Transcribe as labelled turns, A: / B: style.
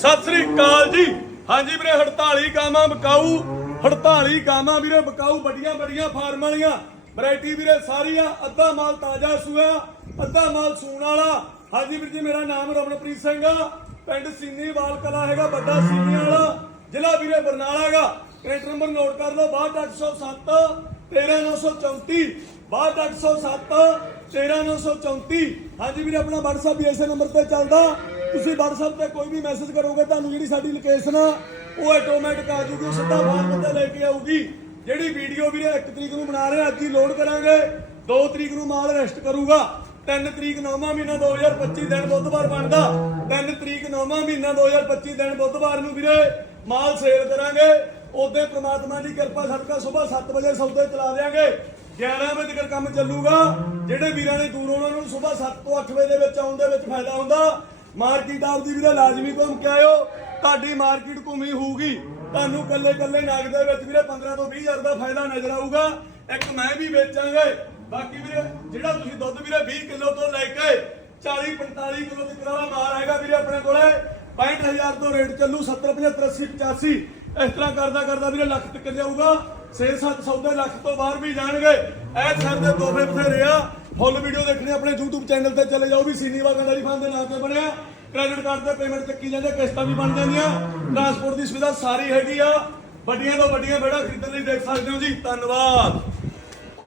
A: ਸਤਿ ਸ੍ਰੀ ਅਕਾਲ ਜੀ। ਹਾਂਜੀ ਵੀਰੇ 48 ਗਾਵਾਂ ਬਕਾਊ 48 ਗਾਵਾਂ ਵੀਰੇ ਬਕਾਊ, ਵੱਡੀਆਂ ਵੱਡੀਆਂ ਫਾਰਮ ਵਾਲੀਆਂ। ਵੈਰਾਈਟੀ ਵੀਰੇ ਸਾਰੀ ਆ ਅੱਧਾ ਮਾਲ ਤਾਜ਼ਾ ਸੂਆ, ਅੱਧਾ ਮਾਲ ਸੂਣ ਵਾਲਾ। ਹਾਂਜੀ ਵੀਰ ਜੀ, ਮੇਰਾ ਨਾਮ ਰਮਨਪ੍ਰੀਤ ਸਿੰਘ ਆ। ਪਿੰਡ ਸੀਨੀ ਕਲਾ ਹੈਗਾ, ਵੱਡਾ ਸੀਨੀਆਂ ਵਾਲਾ। ਜ਼ਿਲ੍ਹਾ ਵੀਰੇ ਬਰਨਾਲਾ ਕ੍ਰੈਡਿਟ ਨੰਬਰ ਨੋਟ ਕਰ ਲਓ 62807 13934 62807 13934 ਹਾਂਜੀ ਵੀਰੇ, ਆਪਣਾ WhatsApp ਵੀ ਇਸੇ ਨੰਬਰ ਤੇ ਚੱਲਦਾ। ਤੁਸੀਂ WhatsApp ਤੇ ਕੋਈ ਵੀ ਮੈਸੇਜ ਕਰੋਗੇ, ਤੁਹਾਨੂੰ ਜਿਹੜੀ ਸਾਡੀ ਲੋਕੇਸ਼ਨ ਆ, ਉਹ ਆਟੋਮੈਟਿਕ ਆ ਜੂਗੀ, ਉਹ ਸਿੱਧਾ ਫਾਰਮ ਤੇ ਲੈ ਕੇ ਆਊਗੀ। ਜਿਹੜੀ ਵੀਡੀਓ ਵੀਰੇ 1 ਤਰੀਕ ਨੂੰ ਬਣਾ ਰਹੇ ਆ ਅੱਜ ਹੀ ਲੋਡ ਕਰਾਂਗੇ 2 ਤਰੀਕ ਨੂੰ ਮਾਲ ਰੈਸਟ ਕਰੂਗਾ। 3 ਤਰੀਕ 9ਵਾਂ ਮਹੀਨਾ 2025 ਦਿਨ ਬੁੱਧਵਾਰ ਬਣਦਾ। 3 ਤਰੀਕ 9ਵਾਂ ਮਹੀਨਾ 2025 ਦਿਨ ਬੁੱਧਵਾਰ ਨੂੰ ਵੀਰੇ ਮਾਲ ਸੇਲ ਕਰਾਂਗੇ। ਉਹਦੇ ਪ੍ਰਮਾਤਮਾ ਦੀ ਕਿਰਪਾ ਸਦਕਾ ਸਵੇਰ 7 ਵਜੇ ਸੌਦੇ ਚਲਾ ਦੇਾਂਗੇ 11 ਵਜੇ ਤੱਕ ਕੰਮ ਚੱਲੂਗਾ। ਜਿਹੜੇ ਵੀਰਾਂ ਨੇ ਦੂਰ ਉਹਨਾਂ ਨੂੰ ਸਵੇਰ 7 ਤੋਂ 8 ਵਜੇ ਦੇ ਵਿੱਚ ਆਉਣ ਦੇ ਵਿੱਚ ਫਾਇਦਾ ਹੁੰਦਾ। ਮਾਰਕੀਟ ਆਪਦੀ ਵੀਰੇ ਲਾਜ਼ਮੀ ਘੁੰਮ ਕੇ ਆਇਓ। ਤੁਹਾਡੀ ਮਾਰਕੀਟ ਘੁੰਮੀ ਹੋਊਗੀ। ਤੁਹਾਨੂੰ ਕੱਲੇ ਕੱਲੇ ਨਗ ਦੇ ਵਿੱਚ ਵੀਰੇ 15 ਤੋਂ 20 ਹਜ਼ਾਰ ਦਾ ਫਾਇਦਾ ਨਜ਼ਰ ਆਊਗਾ। ਇੱਕ ਮੈਂ ਵੀ ਵੇਚਾਂਗੇ। ਬਾਕੀ ਵੀਰੇ, ਜਿਹੜਾ ਤੁਸੀਂ ਦੁੱਧ ਵੀਰੇ 20 ਕਿਲੋ ਤੋਂ ਲੈ ਕੇ 40 45 ਕਿਲੋ ਤੱਕ ਦਾ ਮਾਲ ਹੈਗਾ ਵੀਰੇ ਆਪਣੇ ਕੋਲੇ 65000 ਤੋਂ ਰੇਟ ਚੱਲੂ 70 75 80 85 ਇਸ ਤਰ੍ਹਾਂ ਕਰਦਾ ਕਰਦਾ ਵੀਰੇ ਲੱਖ ਤੱਕ ਜਾਊਗਾ। 6-7 ਸੌਦੇ ਲੱਖ ਤੋਂ ਬਾਹਰ ਵੀ ਜਾਣਗੇ। ਇਹ ਸਰ ਦੇ ਤੋਹਫੇ ਬਥੇਰੇ ਆ। ਫੁੱਲ ਵੀਡੀਓ ਦੇਖਣੀ ਆਪਣੇ YouTube ਚੈਨਲ ਤੇ ਚਲੇ ਜਾਓ ਵੀ ਸੀਨੀ ਵਾਗਾ ਫਾਰਮ ਦੇ ਨਾਮ ਤੇ ਬਣਿਆ। ਕ੍ਰੈਡਿਟ ਕਾਰਡ ਤੇ ਪੇਮੈਂਟ ਚੱਕੀ ਜਾਂਦੇ, ਕਿਸ਼ਤਾਂ ਵੀ ਬਣ ਜਾਂਦੀਆਂ। ਟਰਾਂਸਪੋਰਟ ਦੀ ਸੁਵਿਧਾ ਸਾਰੀ ਹੈਗੀ ਆ। ਵੱਡੀਆਂ ਤੋਂ ਵੱਡੀਆਂ ਬੇੜਾ ਖਰੀਦਣ ਲਈ ਦੇਖ ਸਕਦੇ ਹੋ ਜੀ। ਧੰਨਵਾਦ।